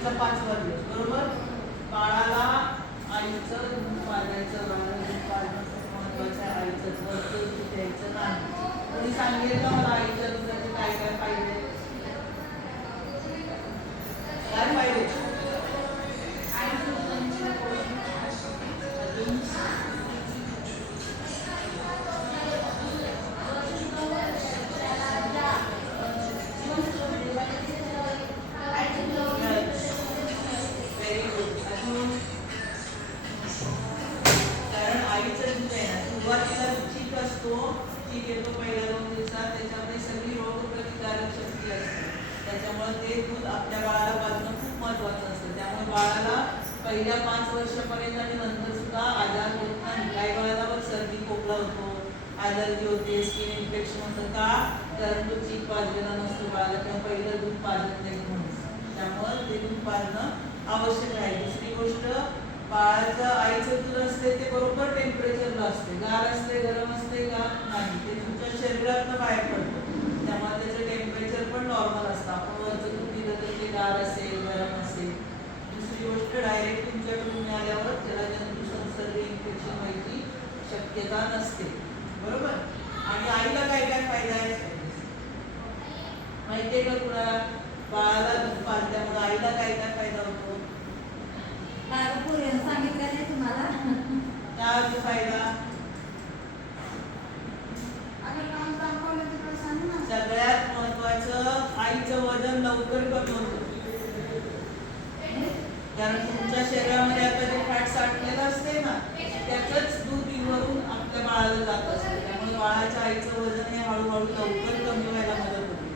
तिचा पाचवा दिवस बरोबर? बाळाला आईचं दूध पाजायचं बाळाला दूध पाजणं महत्वाचं आहे आईचं वरचं दूध द्यायचं नाही. कोणी सांगेल का मला आईच्या दुधाचे काय काय पाहिजे? काय पाहिजे? पहिल्या पाच वर्षापर्यंत आणि नंतर सुद्धा आजार होत नाही. काही बाळाला पण सर्दी खोकला होतो ॲलर्जी होते स्किन इन्फेक्शन होतं का? कारण तो चीक पाजलेला नसतो बाळाला किंवा पहिलं दूध पाजत नाही म्हणून. त्यामुळे ते दूध पाजणं आवश्यक आहे. दुसरी गोष्ट बाळाचं आईचं दूध असते ते बरोबर टेम्परेचरला असते गार असते गरम असते का नाही ते तुमच्या शरीरातनं बाहेर पडतं त्यामुळे त्याचं टेम्परेचर पण नॉर्मल असतं आपण वरचं दूध दिलं तर ते गार असेल गरम असेल दुसरी गोष्ट डायरेक्ट तुमच्याकडून मिळाल्यावर त्याला जंतू संसर्ग इन्फेक्शन व्हायची शक्यता नसते. बरोबर? आणि आईला काय काय फायदा आहे? माहितीये का कुणाला बाळाला दूध पाजल्यामुळे आईला काय काय फायदा होतो? सांगितलं तुम्हाला? काय फायदा? सगळ्यात महत्वाचं आईचं वजन लवकर कमी होतं. कारण तुमच्या शरीरामध्ये आता जे फॅट साठलेलं असते ना त्याचंच दूध विवरून आपल्या बाळाला जात असते. त्यामुळे बाळाच्या आईचं वजन हे हळूहळू लवकर कमी व्हायला मदत होते.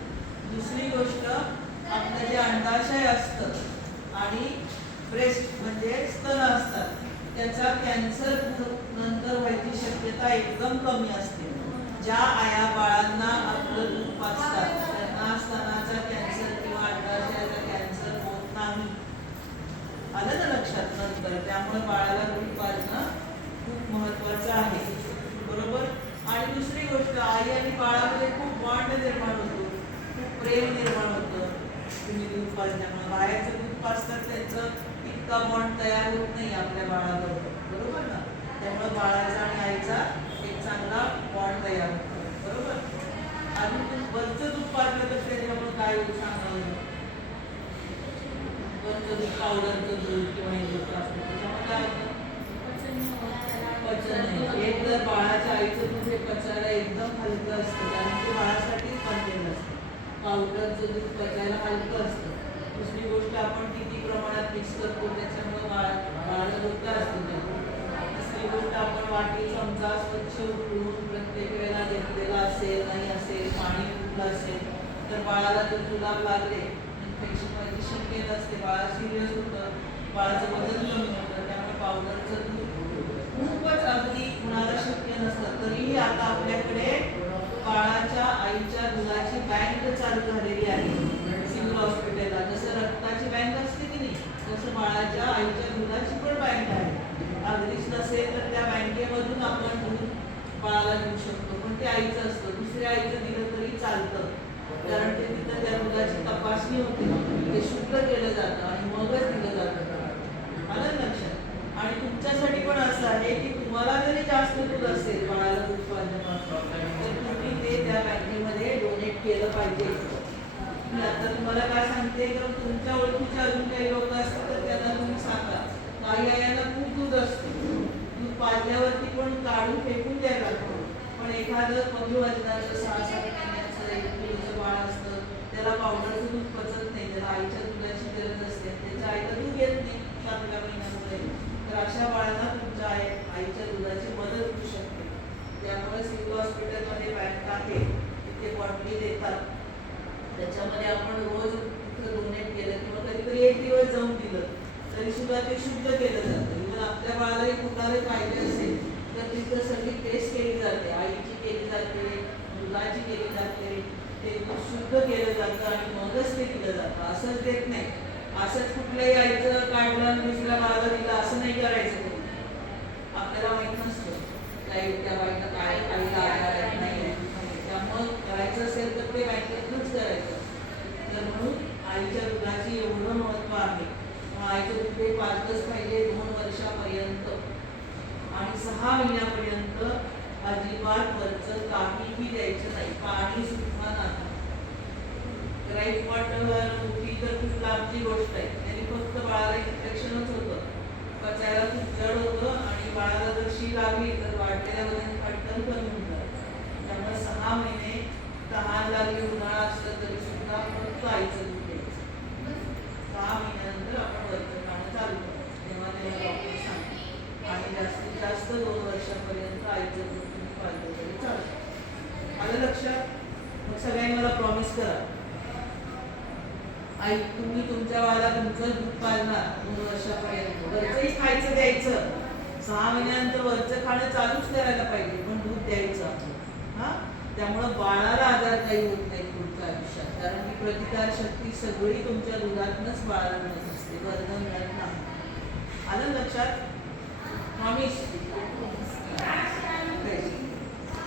दुसरी गोष्ट आपलं जे अंडाशय असतं आणि ब्रेस्ट म्हणजे स्तन असतात त्याचा कॅन्सर नंतर व्हायची शक्यता एकदम कमी असते. ज्या आया बाळांना आपलं दूध पाजतात त्यांना स्तनाचा कॅन्सर किंवा अंडाशयाचा कॅन्सर होत नाही आलं ना लक्षात नंतर. त्यामुळे बाळाला दूध पाजणं खूप महत्वाचं आहे. बरोबर? आणि दुसरी गोष्ट आई आणि बाळामध्ये खूप बॉन्ड निर्माण होतो. खूप प्रेम निर्माण होतं. तुम्ही दूध पाजल्यामुळे. बाहेरचं दूध पाजतात त्यांचं इतका बॉन्ड तयार होत नाही आपल्या बाळाबरोबर. बरोबर ना? त्यामुळे बाळाचा आणि आईचा एक चांगला बॉन्ड तयार होतो. बरोबर? आणि तुम्ही वरचं दूध पाजलं तर त्याच्यामुळे काय सांगणार सांगा बरं. वरचं दूध पावडरचं दूध किंवा हे दूध असतं त्याच्यामुळे काय होतं पचन नाही एक तर बाळाच्या आईचं दूध हे पचायला एकदम हलकं असतं कारण ते बाळासाठीच बनलेलं असतं पावडरचं दूध पचायला हलकं असतं दुसरी गोष्ट आपण किती प्रमाणात मिक्स करतो त्याच्यामुळे बाळा बाळाला धोका असतो त्यामुळे. तिसरी गोष्ट आपण वाटी चमचा स्वच्छ उकळून प्रत्येक वेळेला घेतलेला असेल नाही असेल पाणी उकळलं असेल तर बाळाला जर तुला लागले इन्फेक्शन व्हायची शक्यता बाळ सिरियस होतं बाळाचं वजन कमी होतं त्यामुळे पावडरचं दूध खूपच अगदी कुणाला शक्य नसतं तरीही आता आपल्याकडे बाळाच्या आईच्या दुधाची बँक चालू झालेली आहे सिव्हिल हॉस्पिटलला जसं रक्ताची बँक असते की नाही तसं बाळाच्या आईच्या दुधाची पण बँक आहे. अगदीच नसेल तर त्या बँकेमधून आपण दूध बाळाला देऊ शकतो. पण ते आईचं असतं. दुसऱ्या आईचं दिलं तरी चालतं. कारण ते तिथं त्या मुलाची तपासणी होते ते शुद्ध केलं जातं आणि मगच दिलं जातं आलं लक्षात? आणि तुमच्यासाठी पण असं आहे की तुम्हाला जरी जास्त दूध असेल बाळाला दूध पाजण्यापासून तर तुम्ही ते त्या बँकेमध्ये डोनेट केलं पाहिजे. मी आता तुम्हाला काय सांगते तर तुमच्या ओळखीचे अजून काही लोक असतात तर त्यांना तुम्ही सांगा काही आयांना खूप दूध असतं दूध पाजल्यावरती पण काढून फेकून द्यायला लागतं पण एखादं कमी वजनाचं सहा सात महिन्याचं एक किलोचं बाळ असतं त्याला पावडरचं दूध त्याला आईच्या दुधाची गरज असते. त्याच्या आईला दूध येत नाही सातव्या महिन्यामध्ये. तर अशा बाळाला तुमच्या आई आईच्या दुधाची मदत होऊ शकते. त्यामुळे सिव्हिल हॉस्पिटलमध्ये बँक आहे. तिथे बॉटली देतात. त्याच्यामध्ये आपण रोज तिथं डोनेट केलं किंवा कधीतरी एक दिवस जाऊन दिलं तरी सुद्धा ते शुद्ध केलं जातं इव्हन आपल्या बाळालाही कुणालाही पाहिजे असेल तर तिथं सगळी टेस्ट केली जाते आईची केली जाते दुधाची केली जाते ते दूध शुद्ध केलं जातं आणि मगच ते दिलं जातं असंच देत नाही असंच कुठलं यायचं काढलं दुसऱ्या बाळाला दिलं असं नाही करायचं आपल्याला माहीत नसतं. काही त्या बाईला काय आईला आजार नाही. त्यामुळं करायचं असेल तर ते बँकेतूनच करायचं. तर म्हणून आईच्या दुधाची एवढं महत्त्व आहे. आईचं दूध ते पाजलंच पाहिजे दोन वर्षापर्यंत. आणि सहा महिन्यापर्यंत अजिबात वरचं काहीही द्यायचं नाही. पाणी सुद्धा नाही. राईट वाटर खूप गोष्ट आहे त्यांनी फक्त बाळाला इन्फेक्शनच होतं. पचायला खूप जड होतं आणि बाळाला जर शी लागली तर वाढलेल्या वजन पटकन कमी होऊन त्यामुळे सहा महिने तहान लागली उन्हाळा असलं तरी सुद्धा फक्त आईचं दूध द्यायचं सहा महिन्यानंतर आपण वरचं खाणं चालू करायचं तेव्हा तेव्हा डॉक्टर सांग आणि जास्तीत जास्त दोन वर्षापर्यंत आईचं दूध तुम्ही पाळलं तरी चालतं माझ्या लक्षात मग सगळ्यांनी मला प्रॉमिस करा आई तुम्ही तुमच्या बाळाला तुमचं दूध पाळणार दोन वर्षापर्यंत. वरचंही खायचं द्यायचं. सहा महिन्यानंतर वरचं खाणं चालूच करायला पाहिजे पण दूध द्यायचं आपण. हा? त्यामुळं बाळाला आजार काही होत नाही पुढच्या आयुष्यात. कारण की प्रतिकार शक्ती सगळी तुमच्या दुधातूनच बाळाला मिळत असते. वर्ण मिळत नाही. आलं लक्षात? प्रॉमिस